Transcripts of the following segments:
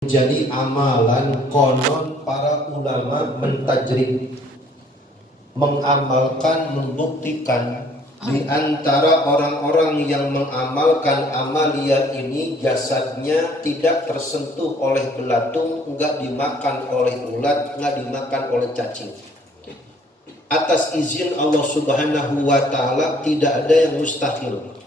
Jadi amalan konon para ulama mentajrid, mengamalkan, membuktikan di antara orang-orang yang mengamalkan amalia ini jasadnya tidak tersentuh oleh belatung, enggak dimakan oleh ulat, enggak dimakan oleh cacing. Atas izin Allah Subhanahu wa taala tidak ada yang mustahil.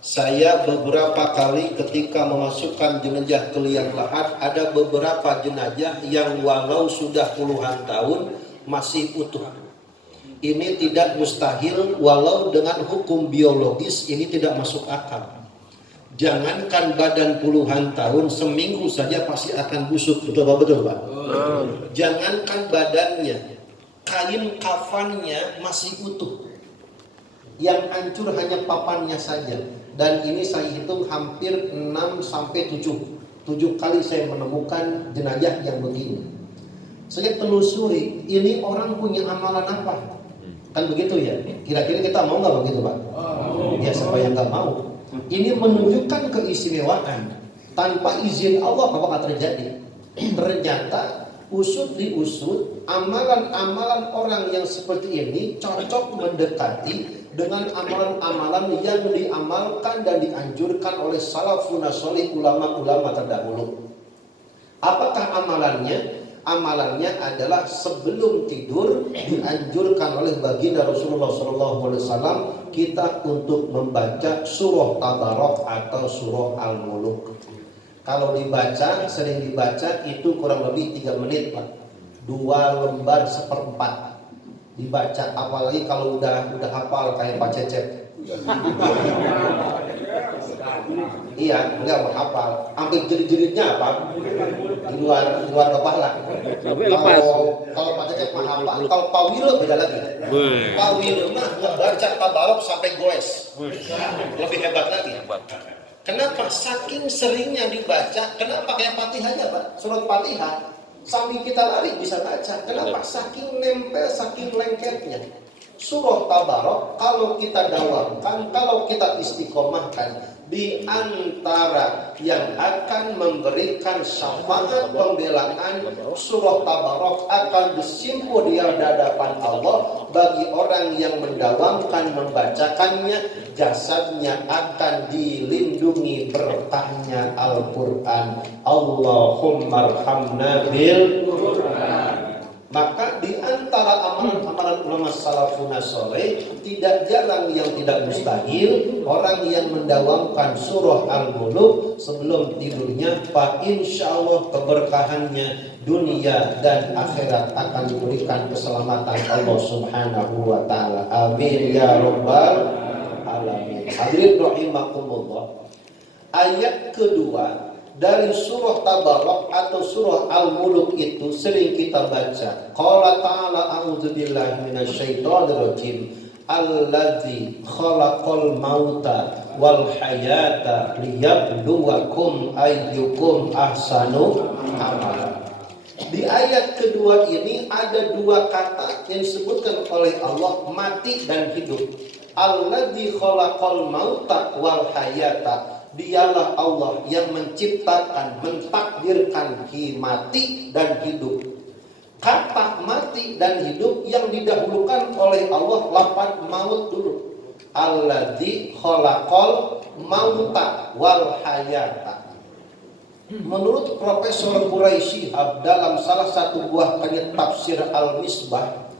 Saya beberapa kali ketika memasukkan jenazah ke liang lahat, ada beberapa jenazah yang walau sudah puluhan tahun masih utuh. Ini tidak mustahil, walau dengan hukum biologis ini tidak masuk akal. Jangankan badan puluhan tahun, seminggu saja pasti akan busuk. Betul Pak? Jangankan badannya, kain kafannya masih utuh. Yang hancur hanya papannya saja. Dan ini saya hitung hampir 6 sampai 7 kali saya menemukan jenazah yang begini. Saya telusuri, ini orang punya amalan apa? Kan begitu ya? Kira-kira kita mau nggak begitu Pak? Ya siapa yang nggak mau? Ini menunjukkan keistimewaan. Tanpa izin Allah apa nggak terjadi? Ternyata usut diusut, amalan-amalan orang yang seperti ini cocok mendekati dengan amalan-amalan yang diamalkan dan dianjurkan oleh salafun salih, ulama-ulama terdahulu. Apakah amalannya? Amalannya adalah sebelum tidur dianjurkan oleh baginda Rasulullah SAW kita untuk membaca surah Tabarok atau surah Al-Muluk. Kalau dibaca, sering dibaca itu kurang lebih 3 menit Pak. 2 lembar 1/4 dibaca, apalagi kalau udah hafal kayak Pak Cecep. Iya, enggak menghafal. Hampir jerit-jeritnya apa? Di luar kepala. Kalau Pak Cecep menghafal, kalau Pak Wilo beda lagi. Pak Wilo mah baca Tabarok sampai goes. Lebih hebat lagi. Kenapa? Saking seringnya dibaca, kenapa kayak Fatihah aja Pak? Surat Fatihah sambil kita lari bisa baca. Kenapa? Saking nempel, saking lengketnya. Surah Tabarok kalau kita dawamkan, kalau kita istiqomahkan, di antara yang akan memberikan syafaat pembelaan, surah Tabarok akan disimpan di hadapan Allah. Bagi orang yang mendawamkan membacakannya, jasadnya akan dilindungi berkahnya Al-Quran. Allahumma arhamna bil Quran. Maka di antara amalan-amalan ulama salafun saleh tidak jarang yang tidak mustahil orang yang mendawamkan surah Al-Muluk sebelum tidurnya, Pak, insya Allah keberkahannya dunia dan akhirat akan diberikan keselamatan Allah Subhanahu wa taala. Amin ya rabbal alamin. Hadirin rahimakumullah. Ayat kedua dari surah Tabarok atau surah Al-Muluk itu sering kita baca. Qala ta'ala a'udzubillahi minasyaitonirrajim. Alladzi khalaqal mauta wal hayata liyabluwakum ayyukum ahsanu amala. Di ayat kedua ini ada 2 kata yang disebutkan oleh Allah, mati dan hidup. Alladzi khalaqal mauta wal hayata. Dialah Allah yang menciptakan, mentakdirkan mati dan hidup. Kata mati dan hidup yang didahulukan oleh Allah lafaz maut dulu. Alladzi khalaqal mauta wal hayata. Menurut Profesor Quraisy dalam salah satu buah karya tafsir Al-Misbah,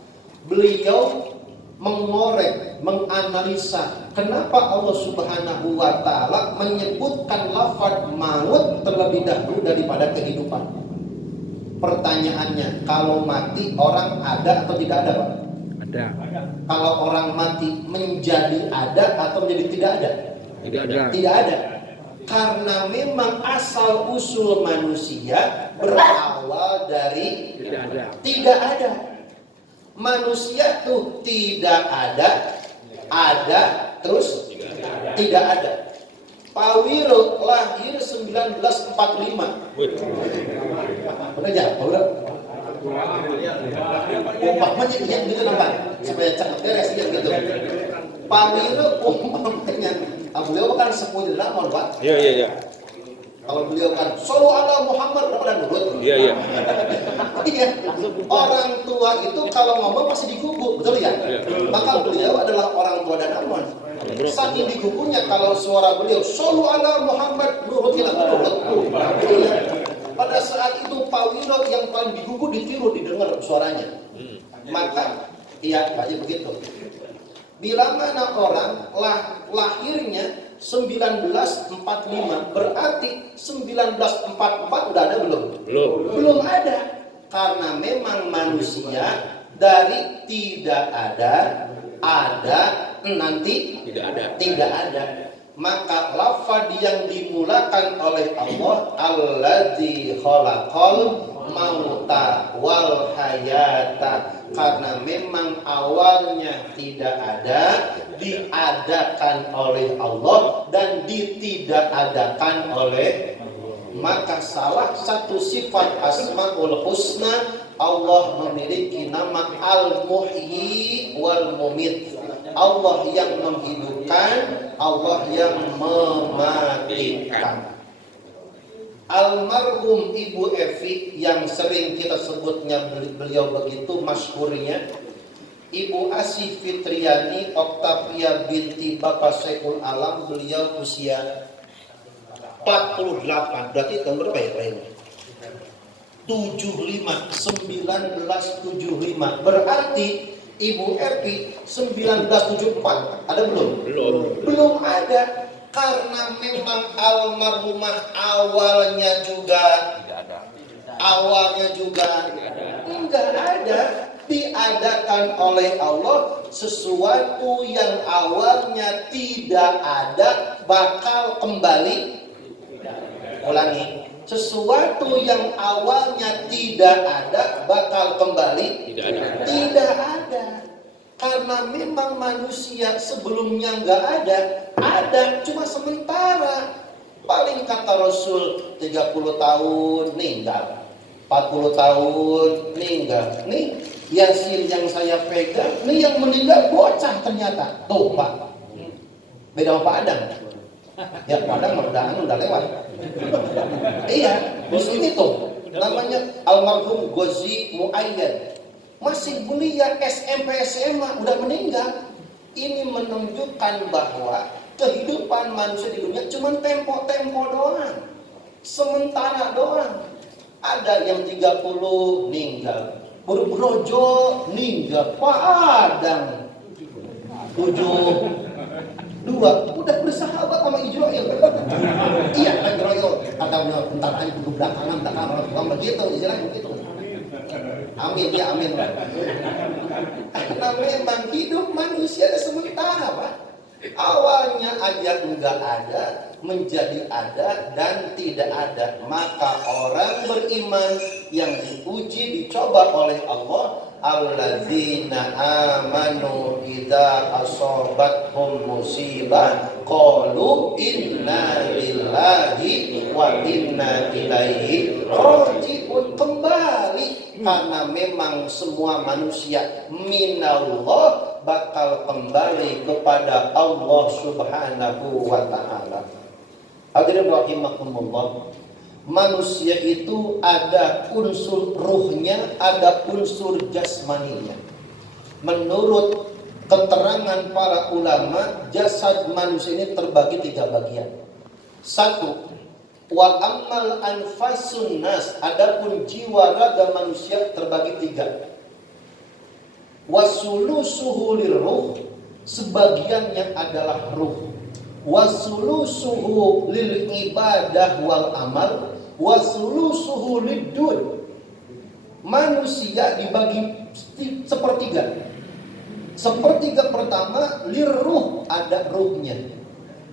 beliau mengorek, menganalisa kenapa Allah Subhanahu wa taala menyebutkan lafaz maut terlebih dahulu daripada kehidupan. Pertanyaannya, kalau mati orang ada atau tidak ada, Pak? Ada. Kalau orang mati menjadi ada atau menjadi tidak ada? Tidak ada. Tidak ada. Karena memang asal usul manusia berawal dari tidak ada. Manusia tuh tidak ada, terus tidak ada. Pak Wiro lahir 1945. Benar ya, Pak Wiro? Umpamanya yang gitu nampak, supaya cepat beres gitu. Pak Wiro umpamanya, beliau kan 10 Pak. Iya. Kalau beliau kan shollu ala Muhammad, berapa dan nurut? Iya. Iya. Orang tua itu kalau ngomong pasti digugu, betul ya? Maka beliau adalah orang tua dan aman. Saking digugunya kalau suara beliau shollu ala Muhammad, nurut kita nurut. Pada saat itu Pak Wiro yang paling digugu ditiru, didengar suaranya. Maka iya kayak begitu. Bila mana orang lahirnya 1945, berarti 1944 udah ada belum? Belum ada. Karena memang manusia dari tidak ada, nanti tidak ada. Maka lafaz yang dimulakan oleh Allah, alladzi khalaqal mauta wal hayata, karena memang awalnya tidak ada, diadakan oleh Allah dan ditidakadakan oleh, maka salah satu sifat Asmaul Husna, Allah memiliki nama Al-Muhyi wal Mumit. Allah yang menghidupkan, Allah yang mematikan. Almarhum Ibu Evi yang sering kita sebutnya beliau begitu masyhurnya, Ibu Asy Fitriani Oktavia binti Bapak Syekhul Alam, beliau usia 48, berarti tahun berapa ya Pak ini? 1975, berarti Ibu Evi 1974, ada belum? Belum ada, karena memang almarhumah awalnya juga enggak ada, diadakan oleh Allah. Sesuatu yang awalnya tidak ada bakal kembali. Ulangi, sesuatu yang awalnya tidak ada bakal kembali tidak ada. Karena memang manusia sebelumnya nggak ada cuma sementara. Paling kata Rasul 30 tahun meninggal, 40 tahun meninggal. Nih Yasin yang saya pegang, nih yang meninggal bocah ternyata. Tuh Pak, beda sama Pak Adam. Ya Pak Adam udah lewat. Iya, di sini tuh namanya almarhum Ghazi Muayyad, masih belia SMP SMA, udah meninggal. Ini menunjukkan bahwa kehidupan manusia di dunia cuma tempo-tempo doang, sementara doang. Ada yang 30 meninggal, Buru Brojo meninggal, Pak Adam 72 udah bersahabat sama Ijroil. Iya kan Ijroil, kata beliau bentar aja duduk belakangan, begitu istilahnya begitu. Amin ya amin. Karena memang hidup manusia sementara Pak. Awalnya aja enggak ada, menjadi ada dan tidak ada. Maka orang beriman yang diuji, dicoba oleh Allah, alladzina amanu idza asobathum musibah qalu inna lillahi wa inna ilaihi raji'un. Kembali, karena memang semua manusia minallah bakal kembali kepada Allah Subhanahu wa ta'ala. Hadirin rahimakumullah, manusia itu ada unsur ruhnya, ada unsur jasmaninya. Menurut keterangan para ulama, jasad manusia ini terbagi 3 bagian. 1, wa ammal anfasun nas, adapun jiwa raga manusia terbagi 3. Wasulusuhu lirruh, sebagiannya adalah ruh. Wasulusuhu lil ibadah wal amal, wasulusuhu lidun. Manusia dibagi sepertiga. Sepertiga pertama lirruh, ada ruhnya.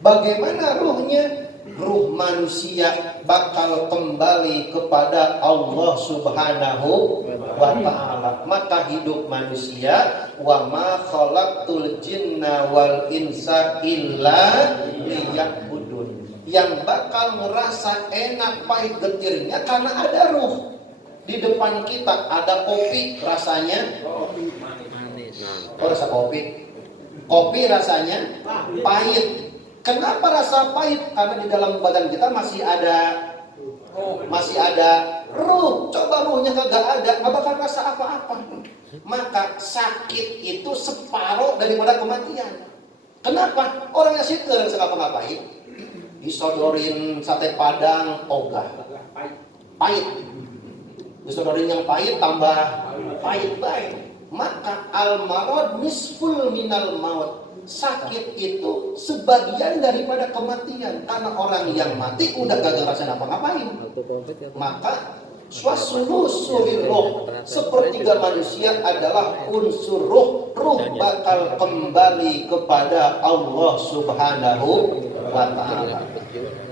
Bagaimana ruhnya? Ruh manusia bakal kembali kepada Allah Subhanahu wa ta'ala. Maka hidup manusia, wa ma khalaqtul jinna wal insa illa liya'budun, yang bakal merasa enak pahit getirnya karena ada ruh. Di depan kita ada kopi, rasanya manis. Oh, rasa kopi. Kopi rasanya pahit. Kenapa rasa pahit? Karena di dalam badan kita masih ada masih ada ruh. Coba ruhnya kagak ada, nggak bakal rasa apa-apa. Maka sakit itu separuh daripada kematian. Kenapa? Orangnya situ yang nggak ngapa-ngapain. Disodorin sate padang, ogah, pahit. Disodorin yang pahit tambah pahit baik. Maka al-marad nisful minal maut. Sakit itu sebagian daripada kematian. Karena orang yang mati udah gagal rasa apa-ngapain. Maka swasulusul roh, sepertiga manusia adalah unsur roh. Roh bakal kembali kepada Allah Subhanahu wa ta'ala.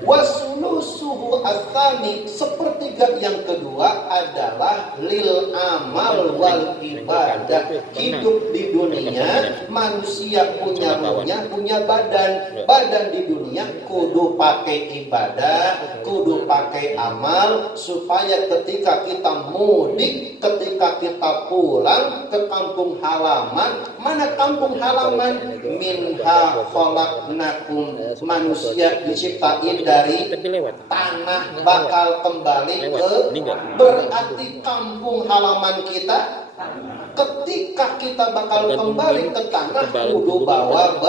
Wasulusuhu atsani, sepertiga yang kedua adalah lil amal wal ibadah. Hidup di dunia manusia punya ruhnya, punya badan. Badan di dunia kudu pakai ibadah, kudu pakai amal, supaya ketika kita mudik, ketika kita pulang ke kampung halaman, mana kampung halaman? Minha khalaqnakum, manusia diciptain dari tanah, bakal kembali ke, berarti kampung halaman kita, ketika kita bakal kembali ke tanah kudu bawa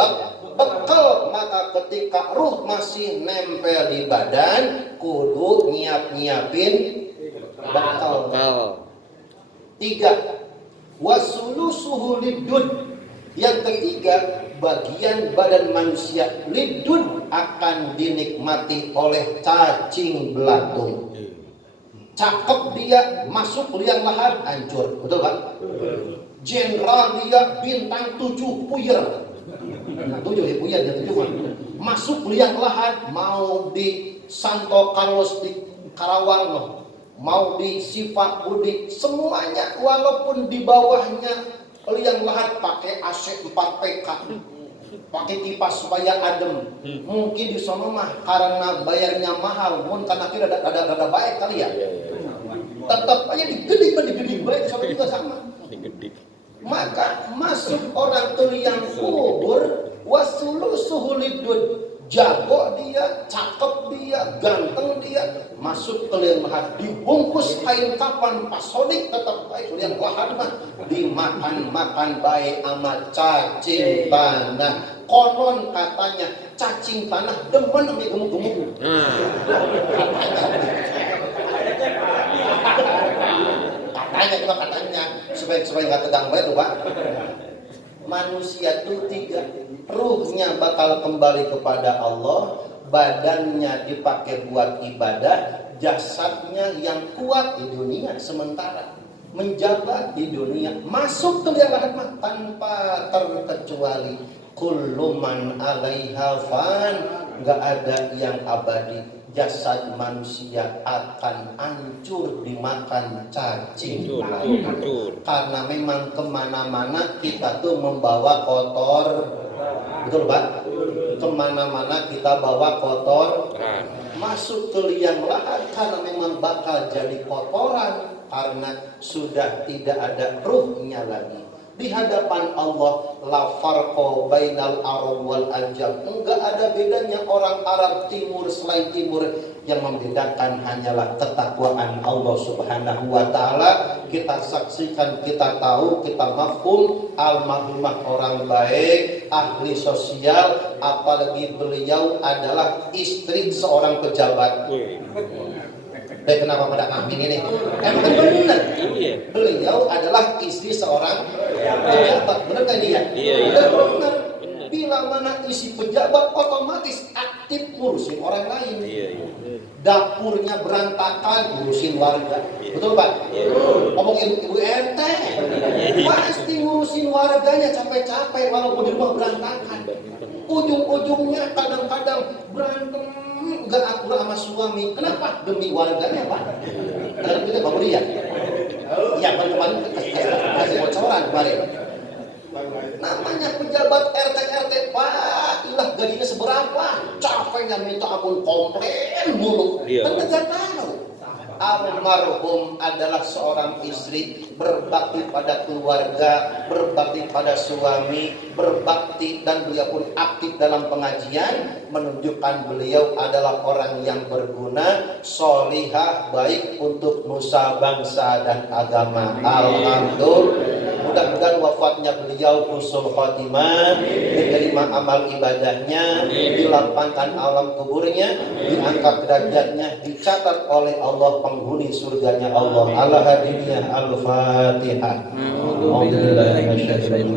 bekal. Maka ketika ruh masih nempel di badan kudu nyiapin bekal. 3. Wasulusuhu lidud, yang ketiga bagian badan manusia lidun akan dinikmati oleh cacing belatung. Cakep dia, masuk liang lahat, hancur. Betul kan? Jenderal dia, bintang 7 puyer. Nah, 7 ya puyer, 7 kan. Masuk liang lahat, mau di Santo Carlos di Karawang, mau di Sipak Budi, semuanya walaupun di bawahnya liang lahat pakai AC 4 PK, pakai kipas supaya adem. Mungkin di sana mah karena bayarnya mahal, mungkin karena kita ada baik kali ya. Tetap aja digede baik sama juga sama. Maka masuk orang ke liang kubur, wasulusuhu lidud, jago dia, cakep dia, ganteng dia, masuk ke liang lahat, dibungkus kain kapan pasodik, tetap baik liang lahat mah dimakan baik sama cacing tanah. Konon katanya cacing tanah demen sama gemuk-gemuk. Katanya supaya nggak tegang banget tuh Pak. Manusia itu 3, ruhnya bakal kembali kepada Allah, badannya dipakai buat ibadah, jasadnya yang kuat di dunia sementara, menjabat di dunia, masuk ke liang lahat tanpa terkecuali. Kullu man 'alaiha fan, nggak ada yang abadi. Jasad manusia akan hancur dimakan cacing. Karena memang kemana-mana kita tuh membawa kotor. Betul Pak? Kemana-mana kita bawa kotor. Masuk ke liang lahat karena memang bakal jadi kotoran, karena sudah tidak ada ruhnya lagi. Di hadapan Allah, la farqa bainal Arab wal Ajam, enggak ada bedanya orang Arab timur selain timur. Yang membedakan hanyalah ketakwaan Allah Subhanahu wa ta'ala. Kita saksikan, kita tahu, kita mafhum. Almarhumah orang baik, ahli sosial, apalagi beliau adalah istri seorang pejabat. Kenapa pada amin ini? Emang kan benar. Beliau adalah istri seorang pejabat. Benar kan dia? Iya. Benar. Bila mana isi pejabat otomatis aktif ngurusin orang lain. Iya. Dapurnya berantakan, ngurusin warga. Betul Pak? Ngomongin ibu RT, pasti ngurusin warganya capek-capek walaupun di rumah berantakan. Ujung-ujungnya kadang-kadang berantem, gak akur sama suami. Kenapa? Demi warganya Pak. Dalam kita Pak Budi ya? Iya, kemarin kasih bocoran kemarin. Namanya pejabat RT Pak, ilah gajinya seberapa? Capeknya minta ampun, komplain mulu. Kan nggak tahu almarhum adalah seorang istri, berbakti pada keluarga, berbakti pada suami, berbakti, dan beliau pun aktif dalam pengajian, menunjukkan beliau adalah orang yang berguna, solihah, baik untuk nusa bangsa dan agama. Alhamdulillah. Mudah-mudahan wafatnya beliau husnul khotimah, diterima amal ibadahnya, dilapangkan alam kuburnya, diangkat derajatnya, dicatat oleh Allah penghuni surganya Allah. Al-Hadiyah Al-Fatihah.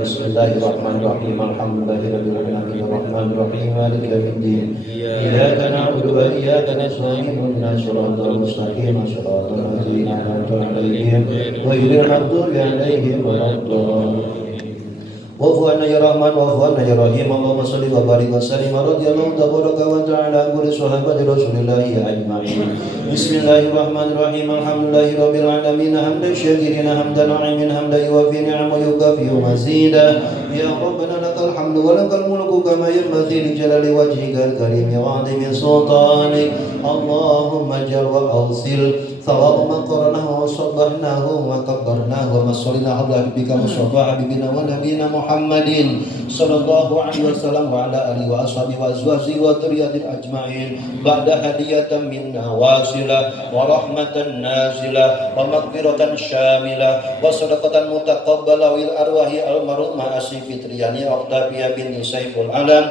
Bismillahirrahmanirrahim. Alhamdulillahirabbil alamin arrahmanirrahim maliki yaumiddin. Iyyaka na'budu wa iyyaka nasta'in ihdinas siratal mustaqim siratal ladzina an'amta 'alaihim ghairil maghdubi 'alaihim Wafu'anna ya Rahman, wafu'anna ya Rahim. Allahumma salli wa barik wa sallim radhiyallahu tabaraka wa ta'ala kulli sahabati Rasulillahi ajma'in. Bismillahirrahmanirrahim. Alhamdulillahi rabbil alamin hamdan syakirin hamdan na'imin hamdan yuwafi ni'amahu yukafi'u mazidah. Ya Rabbana lakal hamdu wa lakal mulku kama yanbaghi li jalali wajhikal karim wa 'azimi sultanik. Allahumma jal wa awsil ثواب ما قرناه وصبرناه وكبرناه ومصلنا على حبيبك مصطفى حبيبنا ونبينا محمد صلى الله عليه وسلم وعلى آله وأصحابه وأزواجه وذريته أجمعين بعد هدية منا واصلة ورحمة نازلة ومغفرة شاملة وصدقة متقبلة للأرواح المرحومة أسي فطرياني أقتابية بن سيف العالم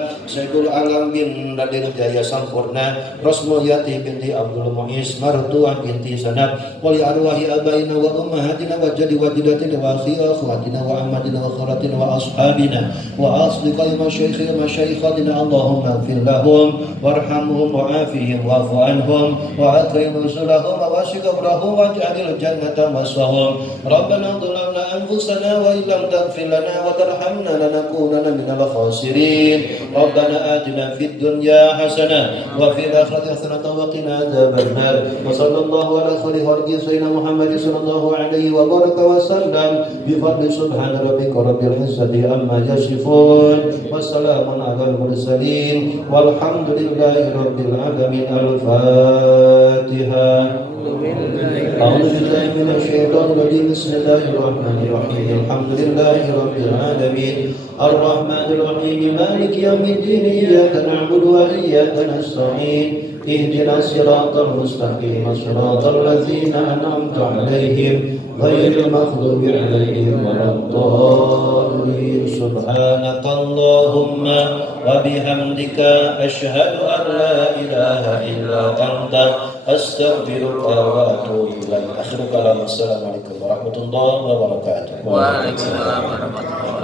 بن Raden Jaya Sampurna Rosmulyati binti Abdul Muiz Martuah binti Sanab wali arwahi abaina wa ummahatina wa jadi wajidatina wa akhwatina wa ammatina wa kharatina wa ashabina wa asdiqai masyaikhatina Allahumma gfir lahum warhamhum wa afihim wa'fu anhum wa akrim nusulahum wa wasi' qabrahum wa ja'alil jannata maswahum. Rabbana dhalamna anfusana wa illam taghfir lana wa tarhamna lanakunanna minal khasirin. Rabbana atina fid dunya hasanah wa fil akhirati hasanah wa qina adzaban nar. Wa sallallahu ala khairi khalqi sayyidina Muhammad sallallahu alaihi wa baraka wa sallam bi fadli subhana rabbika rabbil izzati amma yasifun wa salamun alal mursalin walhamdulillahi rabbil alamin. Al-Fatihah. A'udzu billahi minasyaitonir rajim. Bismillahirrahmanirrahim. Alhamdulillahi rabbil alamin. Ar-Rahmanir Rahim. Maliki yaumiddin. Iyyaka na'budu wa iyyaka nasta'in. Ihdinas siratal mustaqim. Shiratal ladzina an'amta 'alaihim ghairil maghdubi 'alaihim waladdallin. Subhanakallahumma wa bihamdika asyhadu an la ilaha illa anta astaghfiruka wa atubu ilaik. Akhiru kalam. Assalamualaikum warahmatullahi wabarakatuh. Waalaikumsalam warahmatullahi wabarakatuh.